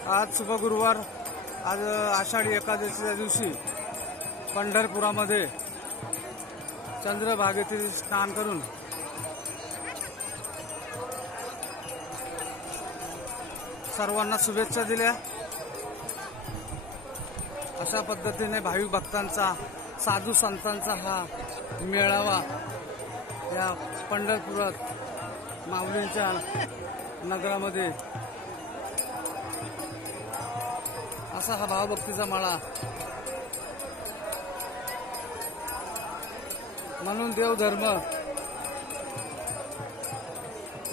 आज शुभ गुरुवार, आज आषाढी एकादशीच्या दिवशी पंढरपुरामध्ये चंद्रभागेतील स्नान करून सर्वांना शुभेच्छा दिल्या। अशा पद्धतीने भाविक भक्तांचा, साधू संतांचा हा मेळावा या पंढरपुरात माऊलींच्या नगरामध्ये असा हा भावभक्तीचा माळा। म्हणून देवधर्म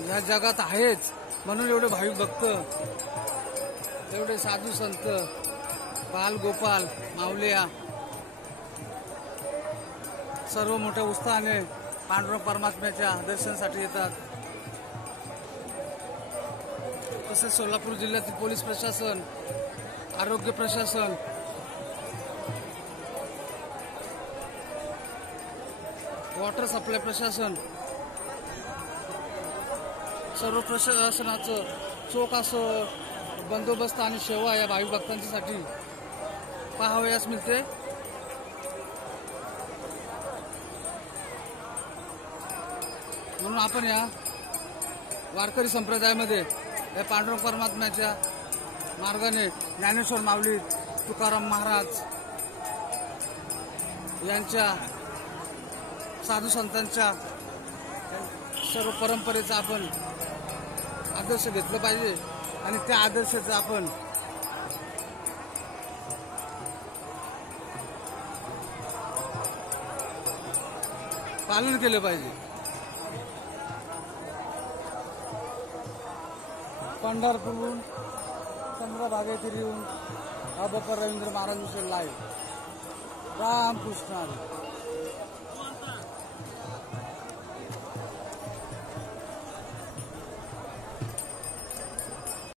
या जगात आहेच, म्हणून एवढे भाविक भक्त, एवढे साधू संत, बाल गोपाल माऊल्या सर्व मोठ्या उत्साहाने पांडुरंग परमात्म्याच्या दर्शनासाठी येतात। तसेच सोलापूर जिल्ह्यातील पोलीस प्रशासन, आरोग्य प्रशासन, वॉटर सप्लाय प्रशासन, सर्व प्रशासनाचं चोख असं बंदोबस्त आणि सेवा या भाविक भक्तांसाठी पाहावयास मिळते। म्हणून आपण या वारकरी संप्रदायामध्ये या पांडुरंग परमात्म्याच्या मार्गाने ज्ञानेश्वर माऊली तुकाराम महाराज यांच्या साधू संतांच्या सर्व परंपरेचा आपण आदर्श घेतला पाहिजे आणि त्या आदर्शाचं आपण पालन केलं पाहिजे। पंढरपूरहून चंद्रभागेतील येऊन अबोकर रवींद्र महाराज लाईव्ह। रामकृष्ण हरी।